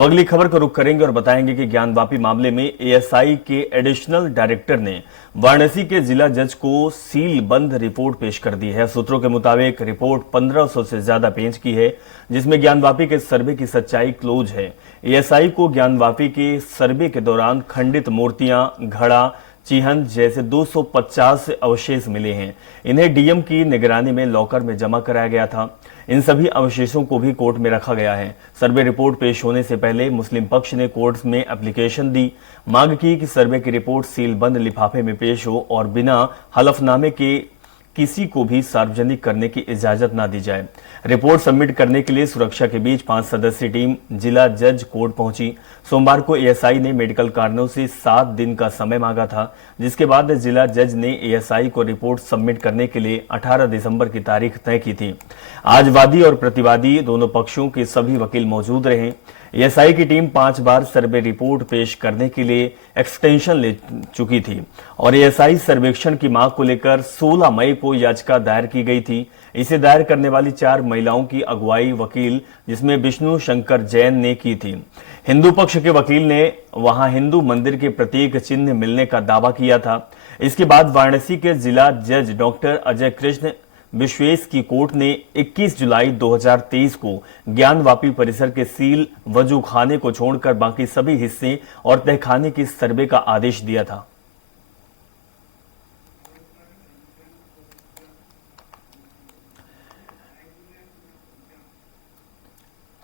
अगली खबर को रुख करेंगे और बताएंगे कि ज्ञानवापी मामले में एएसआई के एडिशनल डायरेक्टर ने वाराणसी के जिला जज को सील बंद रिपोर्ट पेश कर दी है। सूत्रों के मुताबिक रिपोर्ट 1500 से ज्यादा पेज की है, जिसमें ज्ञानवापी के सर्वे की सच्चाई क्लोज है। एएसआई को ज्ञानवापी के सर्वे के दौरान खंडित मूर्तियां, घड़ा, चिन्ह जैसे 250 अवशेष मिले हैं। इन्हें डीएम की निगरानी में लॉकर में जमा कराया गया था। इन सभी अवशेषों को भी कोर्ट में रखा गया है। सर्वे रिपोर्ट पेश होने से पहले मुस्लिम पक्ष ने कोर्ट में एप्लीकेशन दी, मांग की कि सर्वे की रिपोर्ट सीलबंद लिफाफे में पेश हो और बिना हलफनामे के किसी को भी सार्वजनिक करने की इजाजत ना दी जाए। रिपोर्ट सबमिट करने के लिए सुरक्षा के बीच 5 सदस्यीय टीम जिला जज कोर्ट पहुंची। सोमवार को एएसआई ने मेडिकल कारणों से 7 दिन का समय मांगा था, जिसके बाद जिला जज ने एएसआई को रिपोर्ट सबमिट करने के लिए 18 दिसंबर की तारीख तय की थी। आज वादी और प्रतिवादी दोनों पक्षों के सभी वकील मौजूद रहे। एएसआई की टीम 5 बार सर्वे रिपोर्ट पेश करने के लिए एक्सटेंशन ले चुकी थी और एएसआई सर्वेक्षण की मांग को लेकर 16 मई को याचिका दायर की गई थी। इसे दायर करने वाली 4 महिलाओं की अगुवाई वकील, जिसमें विष्णु शंकर जैन ने की थी। हिंदू पक्ष के वकील ने वहां हिंदू मंदिर के प्रतीक चिन्ह मिलने का दावा किया था। इसके बाद वाराणसी के जिला जज डॉक्टर अजय कृष्ण विश्वेश की कोर्ट ने 21 जुलाई 2023 को ज्ञानवापी परिसर के सील वजूखाने को छोड़कर बाकी सभी हिस्से और तहखाने की सर्वे का आदेश दिया था।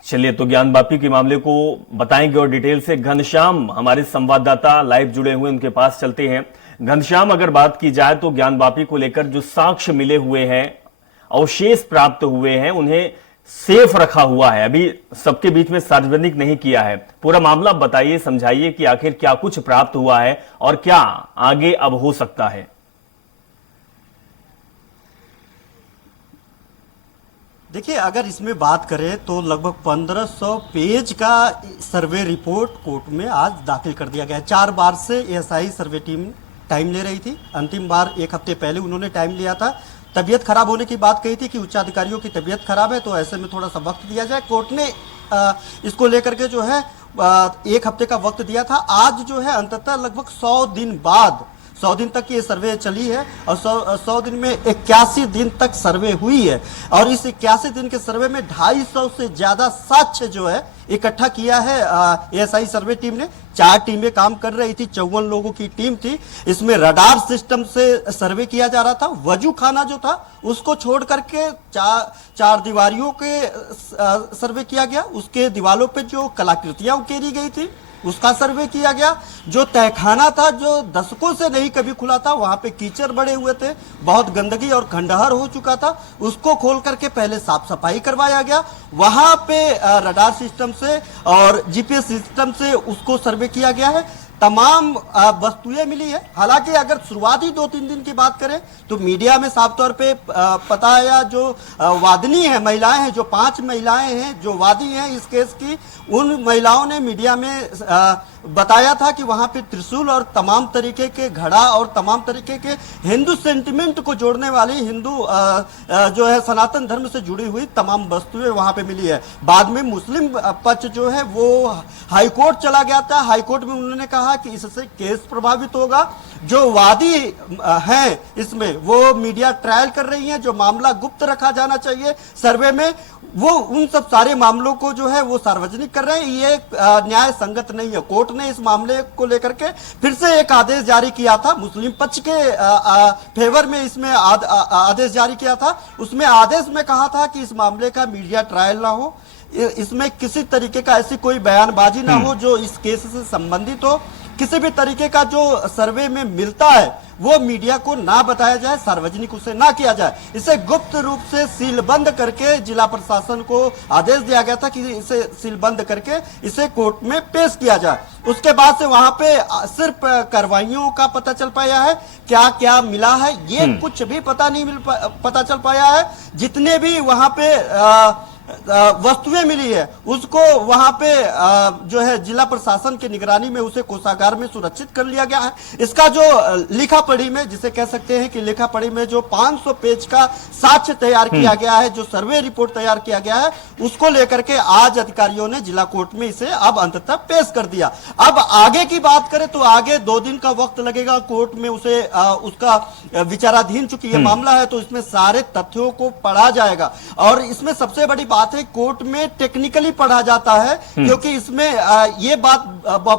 चलिए तो ज्ञानवापी के मामले को बताएंगे और डिटेल से घनश्याम हमारे संवाददाता लाइव जुड़े हुए, उनके पास चलते हैं। घनश्याम, अगर बात की जाए तो ज्ञानवापी को लेकर जो साक्ष्य मिले हुए हैं, अवशेष प्राप्त हुए हैं, उन्हें सेफ रखा हुआ है, अभी सबके बीच में सार्वजनिक नहीं किया है। पूरा मामला बताइए, समझाइए कि आखिर क्या कुछ प्राप्त हुआ है और क्या आगे अब हो सकता है। देखिए, अगर इसमें बात करें तो लगभग 1500 पेज का सर्वे रिपोर्ट कोर्ट में आज दाखिल कर दिया गया है। 4 बार से एएसआई सर्वे टीम टाइम ले रही थी। अंतिम बार 1 हफ्ते पहले उन्होंने टाइम लिया था। तबीयत खराब होने की बात कही थी कि उच्चाधिकारियों की तबीयत खराब है, तो ऐसे में थोड़ा सा वक्त दिया जाए। कोर्ट ने इसको लेकर के जो है 1 हफ्ते का वक्त दिया था। आज जो है अंततः लगभग 100 दिन बाद 100 दिन तक ये सर्वे चली है और 100 दिन में 81 दिन तक सर्वे हुई है और इस 81 दिन के सर्वे में 250 से ज्यादा साक्ष्य जो है इकट्ठा किया है एएसआई सर्वे टीम ने। 4 टीमें काम कर रही थी, 54 लोगों की टीम थी। इसमें रडार सिस्टम से सर्वे किया जा रहा था। वजू खाना जो था उसको छोड़ करके 4 दीवारियों के सर्वे किया गया। उसके दीवारों पे जो कलाकृतियां उकेरी गई थी उसका सर्वे किया गया। जो तहखाना था, जो दशकों से नहीं कभी खुला था, वहां पे कीचड़ बड़े हुए थे, बहुत गंदगी और खंडहर हो चुका था, उसको खोल करके पहले साफ सफाई करवाया गया। वहां पे रडार सिस्टम से और जीपीएस सिस्टम से उसको सर्वे किया गया है। तमाम वस्तुएं मिली है। हालांकि अगर शुरुआती 2-3 दिन की बात करें तो मीडिया में साफ तौर पे पता आया, जो वादिनी है, महिलाएं हैं, जो 5 महिलाएं हैं जो वादी हैं इस केस की, उन महिलाओं ने मीडिया में बताया था कि वहां पे त्रिशूल और तमाम तरीके के घड़ा और तमाम तरीके के हिंदू सेंटिमेंट को जोड़ने वाली, हिंदू जो है सनातन धर्म से जुड़ी हुई तमाम वस्तुएं वहां पे मिली है। बाद में मुस्लिम पक्ष जो है वो हाईकोर्ट चला गया था। हाईकोर्ट में उन्होंने कहा कि इससे केस प्रभावित होगा। जो वादी हैं इसमें वो मीडिया ट्रायल कर रही हैं, जो मामला गुप्त रखा जाना चाहिए सर्वे में, वो उन सब सारे मामलों को जो है वो सार्वजनिक कर रहे हैं। ये न्याय संगत नहीं है। कोर्ट ने इस मामले को लेकर के फिर से एक आदेश जारी किया था, मुस्लिम पक्ष के फेवर में इसमें आदेश जारी किया था। उसमें आदेश में कहा था कि इस मामले का मीडिया ट्रायल ना हो, इसमें किसी तरीके का ऐसी कोई बयानबाजी ना हो जो इस केस से संबंधित हो। किसी भी तरीके का जो सर्वे में मिलता है वो मीडिया को ना बताया जाए, सार्वजनिक उसे ना किया जाए। इसे गुप्त रूप से सीलबंद करके जिला प्रशासन को आदेश दिया गया था कि इसे सीलबंद करके इसे कोर्ट में पेश किया जाए। उसके बाद से वहां पे सिर्फ कार्रवाइयों का पता चल पाया है, क्या क्या मिला है ये कुछ भी पता नहीं पता चल पाया है। जितने भी वहां पे वस्तुएं मिली है उसको वहां पे जो है जिला प्रशासन की निगरानी में उसे कोषागार में सुरक्षित कर लिया गया है। इसका जो लिखा पढ़ी में, जिसे कह सकते हैं कि लिखा पढ़ी में जो 500 पेज का साक्ष्य तैयार किया गया है, जो सर्वे रिपोर्ट तैयार किया गया है, उसको लेकर के आज अधिकारियों ने जिला कोर्ट में इसे अब अंततः पेश कर दिया। अब आगे की बात करें तो आगे 2 दिन का वक्त लगेगा कोर्ट में उसे उसका विचाराधीन, चूंकि यह मामला है तो इसमें सारे तथ्यों को पढ़ा जाएगा। और इसमें सबसे बड़ी बात है, कोर्ट में टेक्निकली पढ़ा जाता है, क्योंकि इसमें ये बात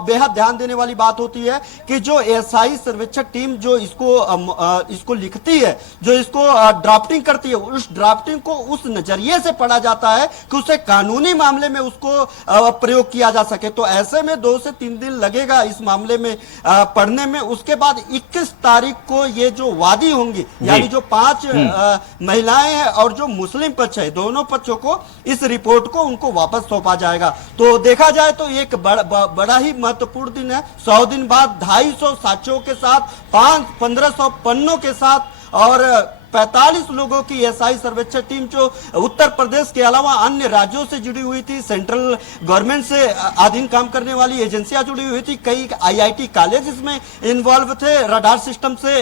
बेहद ध्यान देने वाली बात होती है कि जो एएसआई सर्वेक्षक टीम जो इसको लिखती है, जो इसको ड्राफ्टिंग करती है, उस ड्राफ्टिंग को उस नजरिए से पढ़ा जाता है कि उसे कानूनी मामले में उसको प्रयोग किया जा सके। तो ऐसे में 2 से 3 दिन लगेगा इस मामले में पढ़ने में। उसके बाद 21 तारीख को ये जो वादी होंगी, यानी जो 5 महिलाएं हैं और जो मुस्लिम पक्ष है, दोनों पक्षों को इस रिपोर्ट को उनको वापस सौंपा जाएगा। तो देखा जाए तो एक बड़ा ही महत्वपूर्ण दिन है। 100 दिन बाद 250 साक्ष्यों के साथ, 1500 पन्नों के साथ और 45 लोगों की एएसआई सर्वेक्षण टीम जो उत्तर प्रदेश के अलावा अन्य राज्यों से जुड़ी हुई थी, सेंट्रल गवर्नमेंट से अधीन काम करने वाली एजेंसियां जुड़ी हुई थी, कई आईआईटी कॉलेज इसमें इन्वॉल्व थे रडार सिस्टम से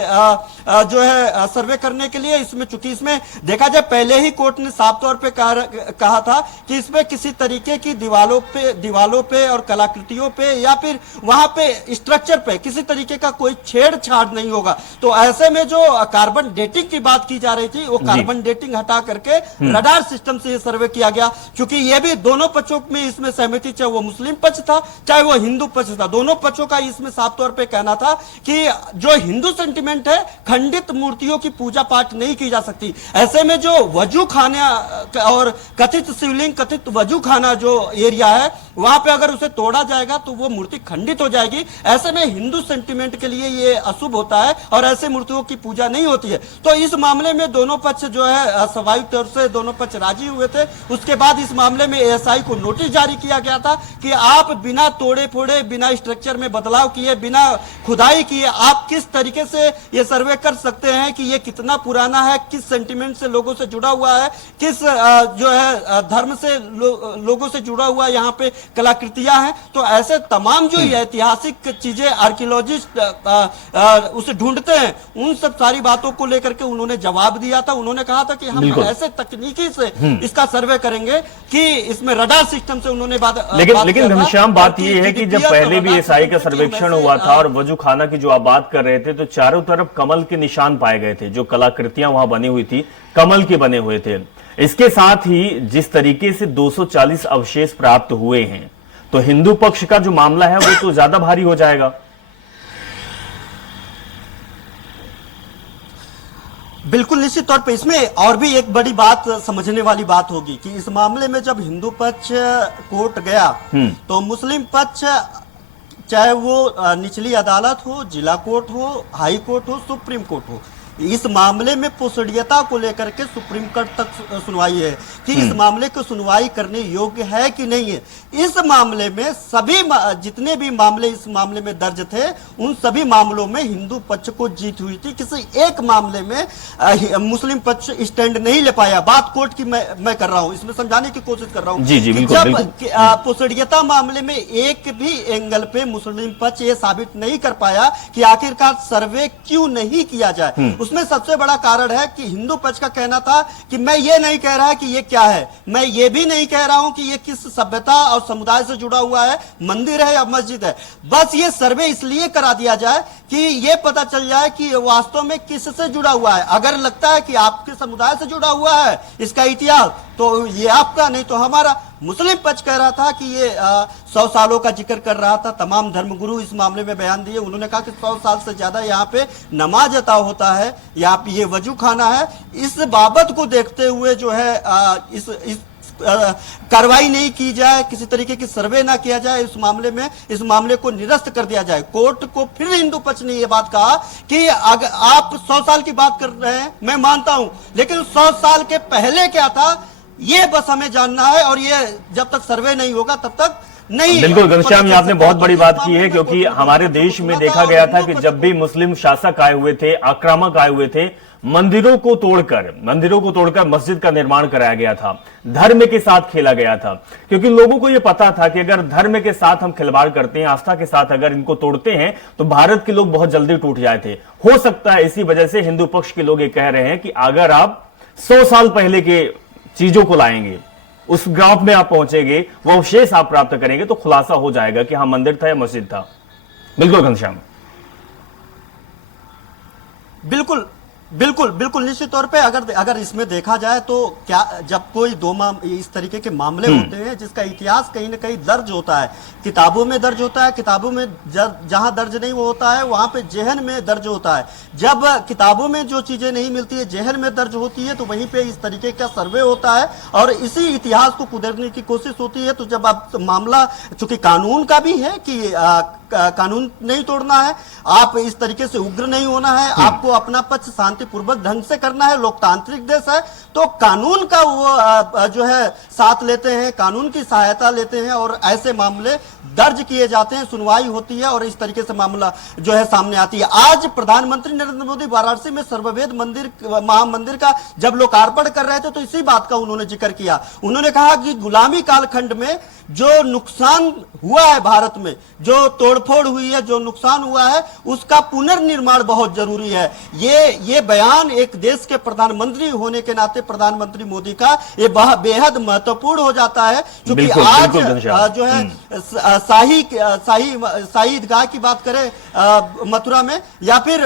जो है सर्वे करने के लिए। इसमें चूंकि इसमें देखा जाए, पहले ही कोर्ट ने साफ तौर पे कहा था कि इसमें किसी तरीके की दीवालों पे और कलाकृतियों पे या फिर वहां पे स्ट्रक्चर पे किसी तरीके का कोई छेड़छाड़ नहीं होगा। तो ऐसे में जो कार्बन डेटिंग की बात की जा रही थी, वो कार्बन डेटिंग हटा करके रडार सिस्टम से ये सर्वे किया गया। क्योंकि ये भी दोनों पक्षों में इसमें सहमति, चाहे वो मुस्लिम पक्ष था चाहे वो हिंदू पक्ष था, दोनों पक्षों का इसमें साफ तौर पे कहना था कि जो हिंदू सेंटिमेंट है, खंडित मूर्तियों की पूजा पाठ नहीं की जा सकती। ऐसे में जो वजू खाना और कथित शिवलिंग, कथित वजू खाना जो एरिया है, वहां पे अगर उसे तोड़ा जाएगा तो वो मूर्ति खंडित हो जाएगी। ऐसे में हिंदू सेंटिमेंट के लिए ये अशुभ होता है और ऐसे मूर्तियों की पूजा नहीं होती है। तो इस मामले में दोनों पक्ष जो है स्वाभाविक तौर से दोनों पक्ष राजी हुए थे। उसके बाद इस मामले में एएसआई को नोटिस जारी किया गया था कि आप बिना तोड़े फोड़े, बिना स्ट्रक्चर में बदलाव किए, बिना खुदाई किए आप किस तरीके से ये सर्वे कर सकते हैं कि ये कितना पुराना है, किस सेंटिमेंट से लोगों से जुड़ा हुआ है, किस जो है धर्म से लोगों से जुड़ा हुआ यहाँ पे कलाकृतियां हैं। तो ऐसे तमाम जो ऐतिहासिक चीजें आर्कियोलॉजिस्ट उसे ढूंढते हैं, उन सब सारी बातों को लेकर के उन्होंने जवाब दिया था। उन्होंने कहा था कि हम ऐसे तकनीकी से इसका सर्वे करेंगे कि इसमें रडार सिस्टम से उन्होंने लेकिन घनश्याम, बात यह है कि जब पहले भी एएसआई का सर्वेक्षण हुआ था और वजू खाना की जो आप बात कर रहे थे, तो चारों तरफ कमल के निशान पाए गए थे, जो कलाकृतियां वहां बनी हुई थी कमल के बने हुए थे। इसके साथ ही जिस तरीके से 240 अवशेष प्राप्त हुए हैं, तो हिंदू पक्ष का जो मामला है वो तो ज्यादा भारी हो जाएगा। बिल्कुल निश्चित तौर पे इसमें और भी एक बड़ी बात समझने वाली बात होगी कि इस मामले में जब हिंदू पक्ष कोर्ट गया तो मुस्लिम पक्ष, चाहे वो निचली अदालत हो, जिला कोर्ट हो, हाई कोर्ट हो, सुप्रीम कोर्ट हो, इस मामले में पोषणीयता को लेकर के सुप्रीम कोर्ट तक सुनवाई है कि इस मामले को सुनवाई करने योग्य है कि नहीं है। इस मामले में सभी जितने भी मामले इस मामले में दर्ज थे, उन सभी मामलों में हिंदू पक्ष को जीत हुई थी। किसी एक मामले में मुस्लिम पक्ष स्टैंड नहीं ले पाया। बात कोर्ट की मैं कर रहा हूं, इसमें समझाने की कोशिश कर रहा हूं। जब पोषणीयता मामले में एक भी एंगल पे मुस्लिम पक्ष ये साबित नहीं कर पाया कि आखिरकार सर्वे क्यों नहीं किया जाए। उसमें सबसे बड़ा कारण है कि हिंदू पक्ष का कहना था कि मैं ये नहीं कह रहा कि ये क्या है, मैं ये भी नहीं कह रहा हूं कि ये किस सभ्यता और समुदाय से जुड़ा हुआ है, मंदिर है या मस्जिद है। बस ये सर्वे इसलिए करा दिया जाए कि ये पता चल जाए कि वास्तव में किससे जुड़ा हुआ है। अगर लगता है कि आपके समुदाय से जुड़ा हुआ है इसका इतिहास, तो ये आपका, नहीं तो हमारा। मुस्लिम पक्ष कह रहा था कि ये 100 सालों का जिक्र कर रहा था। तमाम धर्मगुरु इस मामले में बयान दिए। उन्होंने कहा कि 100 साल से ज्यादा यहाँ पे नमाज अता होता है, यहाँ पे ये वजू खाना है। इस बाबत को देखते हुए जो है इस कार्रवाई नहीं की जाए, किसी तरीके की सर्वे ना किया जाए इस मामले में, इस मामले को निरस्त कर दिया जाए। कोर्ट को फिर हिंदू पक्ष ने यह बात कहा कि अगर आप 100 साल की बात कर रहे हैं, मैं मानता हूं, लेकिन 100 साल के पहले क्या था ये बस हमें जानना है। और ये जब तक सर्वे नहीं होगा तब तक नहीं, बिल्कुल घनश्याम, ये आपने बहुत बड़ी बात की है, मामले में क्योंकि कोर्ट में हमारे तो देश में सुना देखा था गया और था इन कि लोगों जब भी मुस्लिम शासक आए हुए थे, आक्रामक आए हुए थे, मंदिरों को तोड़कर मस्जिद का निर्माण कराया गया था, धर्म के साथ खेला गया था, क्योंकि लोगों को यह पता था कि अगर धर्म के साथ हम खिलवाड़ करते हैं, आस्था के साथ अगर इनको तोड़ते हैं तो भारत के लोग बहुत जल्दी टूट जाए थे। हो सकता है इसी वजह से हिंदू पक्ष के लोग ये कह रहे हैं कि अगर आप 100 साल पहले के चीजों को लाएंगे, उस ग्राफ में आप पहुंचेंगे, वो अवशेष आप प्राप्त करेंगे, तो खुलासा हो जाएगा कि हाँ मंदिर था या मस्जिद था। बिल्कुल घनश्याम। बिल्कुल बिल्कुल बिल्कुल निश्चित तौर पे अगर इसमें देखा जाए तो क्या, जब कोई इस तरीके के मामले होते हैं जिसका इतिहास कहीं ना कहीं दर्ज होता है, किताबों में दर्ज होता है, किताबों में जहां दर्ज नहीं होता है वहां पे जेहन में दर्ज होता है। जब किताबों में जो चीजें नहीं मिलती है, जेहन में दर्ज होती है, तो वहीं पे इस तरीके का सर्वे होता है और इसी इतिहास को कुदरने की कोशिश होती है। तो जब आप मामला, चूंकि कानून का भी है कि कानून नहीं तोड़ना है, आप इस तरीके से उग्र नहीं होना है, आपको अपना पक्ष शांतिपूर्वक ढंग से करना है, लोकतांत्रिक देश है, तो कानून का वो जो है साथ लेते हैं, कानून की सहायता लेते हैं और ऐसे मामले दर्ज किए जाते हैं, सुनवाई होती है और इस तरीके से मामला जो है सामने आती है। आज प्रधानमंत्री नरेंद्र मोदी वाराणसी में सर्ववेद मंदिर, महामंदिर का जब लोकार्पण कर रहे थे तो इसी बात का उन्होंने जिक्र किया। उन्होंने कहा कि गुलामी कालखंड में जो नुकसान हुआ है भारत में, जो तोड़फोड़ हुई है, जो नुकसान हुआ है, उसका पुनर्निर्माण बहुत जरूरी है। ये बयान एक देश के प्रधानमंत्री होने के नाते प्रधानमंत्री मोदी का ये बेहद महत्वपूर्ण हो जाता है, क्योंकि आज जो है शाही ईदगाह की बात करें मथुरा में, या फिर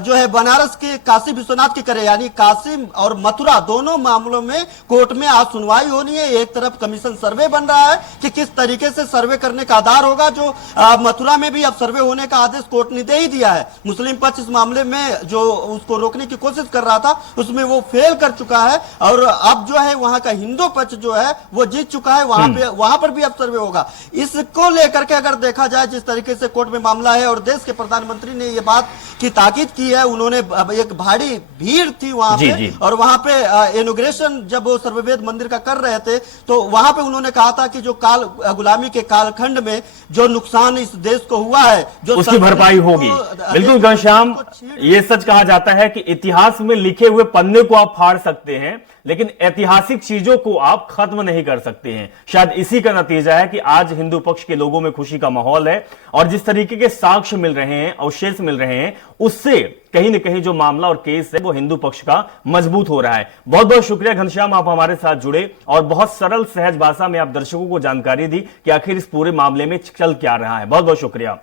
जो है बनारस के काशी विश्वनाथ की करें, यानी काशी और मथुरा दोनों मामलों में कोर्ट में आज सुनवाई होनी है। एक तरफ कमीशन सर्वे बन रहा है कि किस तरीके से सर्वे करने का आधार होगा, जो मथुरा में भी अब सर्वे होने का आदेश कोर्ट ने दे ही दिया है। मुस्लिम पक्ष इस मामले में जो उसको रोकने की कोशिश कर रहा था उसमें वो फेल कर चुका है और अब जो है वहां का हिंदू पक्ष जो है वो जीत चुका है, वहां पर भी अब सर्वे होगा। इसको लेकर के अगर देखा जाए जिस तरीके से कोर्ट में मामला है और देश के प्रधानमंत्री ने ये बात की ताकीद की है, उन्होंने एक भारी भीड़ थी वहां पे और वहां पे इनॉग्रेशन जब वो सर्ववेद मंदिर का कर रहे थे तो वहां पे उन्होंने कहा था कि जो गुलामी के कालखंड में जो नुकसान इस देश को हुआ है, जो उसकी भरपाई होगी। बिल्कुल घनश्याम, ये सच कहा जाता है कि इतिहास में लिखे हुए पन्ने को आप फाड़ सकते हैं लेकिन ऐतिहासिक चीजों को आप खत्म नहीं कर सकते हैं। शायद इसी का नतीजा है कि आज हिंदू पक्ष के लोगों में खुशी का माहौल है और जिस तरीके के साक्ष्य मिल रहे हैं, अवशेष मिल रहे हैं, उससे कहीं न कहीं जो मामला और केस है वो हिंदू पक्ष का मजबूत हो रहा है। बहुत बहुत शुक्रिया घनश्याम, आप हमारे साथ जुड़े और बहुत सरल सहज भाषा में आप दर्शकों को जानकारी दी कि आखिर इस पूरे मामले में चल क्या रहा है। बहुत बहुत शुक्रिया।